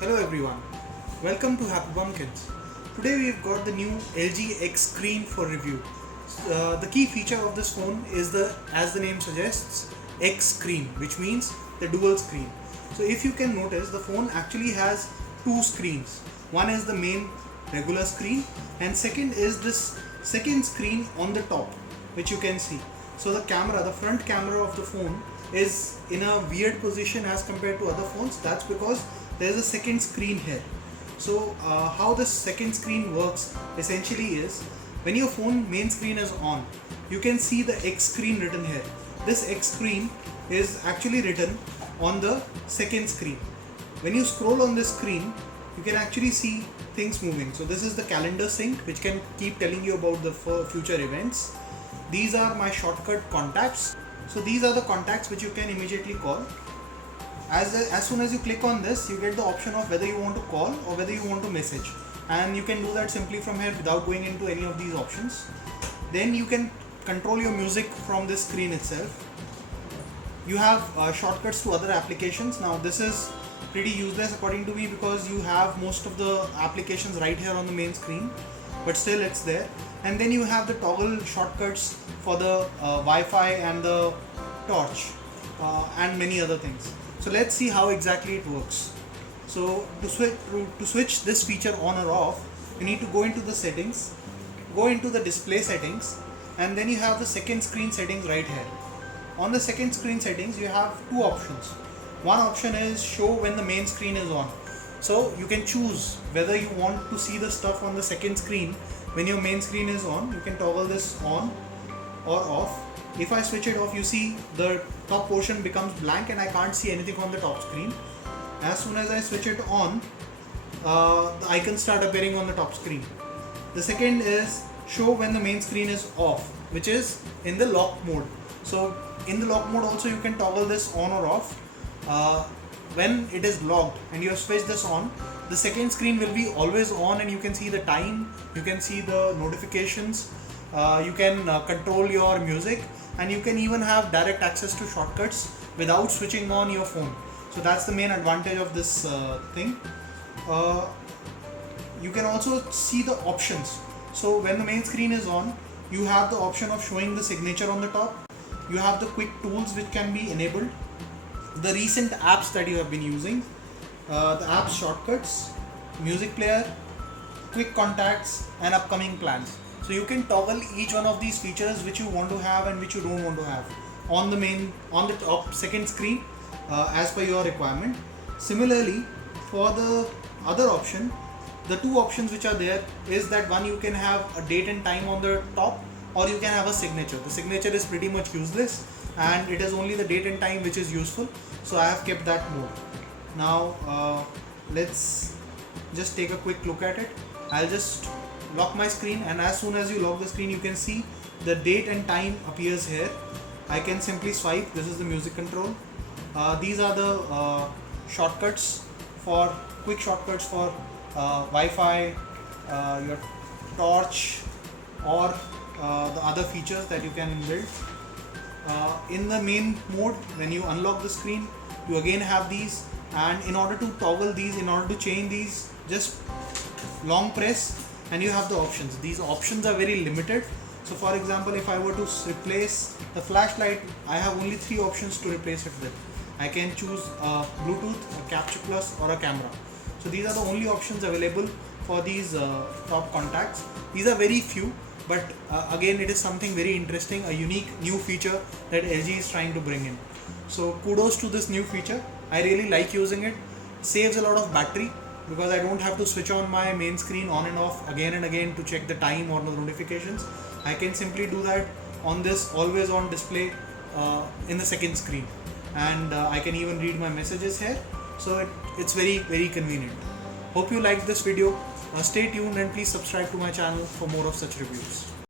Hello everyone, welcome to Happy Pumpkins. Today we've got the new LG X Screen for review. The key feature of this phone is as the name suggests, X Screen, which means the dual screen. So if you can notice, the phone actually has two screens. One is the main regular screen and second is this second screen on the top, which you can see. So the front camera of the phone is in a weird position as compared to other phones. That's because there is a second screen here. So how this second screen works essentially is, when your phone main screen is on, you can see the X screen written here. This X screen is actually written on the second screen. When you scroll on this screen, you can actually see things moving. So this is the calendar sync, which can keep telling you about the future events. These are my shortcut contacts. So these are the contacts which you can immediately call. As soon as you click on this, you get the option of whether you want to call or whether you want to message, and you can do that simply from here without going into any of these options. Then you can control your music from this screen itself. You have shortcuts to other applications. Now this is pretty useless according to me, because you have most of the applications right here on the main screen, but still it's there. And then you have the toggle shortcuts for the Wi-Fi and the torch and many other things. So let's see how exactly it works. So to switch this feature on or off, you need to go into the settings, go into the display settings, and then you have the second screen settings right here. On the second screen settings, you have two options. One option is show when the main screen is on. So you can choose whether you want to see the stuff on the second screen when your main screen is on. You can toggle this on or off. If I switch it off, you see the top portion becomes blank and I can't see anything on the top screen. As soon as I switch it on, the icons start appearing on the top screen. The second is show when the main screen is off, which is in the lock mode. So in the lock mode also, you can toggle this on or off. When it is locked and you have switched this on, the second screen will be always on, and you can see the time, you can see the notifications, you can control your music, and you can even have direct access to shortcuts without switching on your phone. So that's the main advantage of this thing. You can also see the options. So when the main screen is on, you have the option of showing the signature on the top. You have the quick tools which can be enabled, the recent apps that you have been using, the app shortcuts, music player, quick contacts, and upcoming plans. So you can toggle each one of these features which you want to have and which you don't want to have on the top second screen as per your requirement. Similarly, for the other option, the two options which are there is that one, you can have a date and time on the top, or you can have a signature. The signature is pretty much useless, and it is only the date and time which is useful, so I have kept that mode. Now let's just take a quick look at it. I'll just lock my screen, and as soon as you lock the screen, you can see the date and time appears here. I can simply swipe. This is the music control. These are the shortcuts for quick shortcuts for Wi-Fi, your torch, or the other features that you can build. In the main mode, when you unlock the screen, you again have these, and in order to toggle these, in order to change these, just long press and you have the options. These options are very limited. So for example, if I were to replace the flashlight, I have only 3 options to replace it with. I can choose a Bluetooth, a Capture Plus, or a camera. So these are the only options available for these top contacts. These are very few, but again, it is something very interesting, a unique new feature that LG is trying to bring in. So kudos to this new feature. I really like using it. Saves a lot of battery, because I don't have to switch on my main screen on and off again and again to check the time or the notifications. I can simply do that on this always on display in the second screen, and I can even read my messages here. So it's very, very convenient. Hope you liked this video. Stay tuned and please subscribe to my channel for more of such reviews.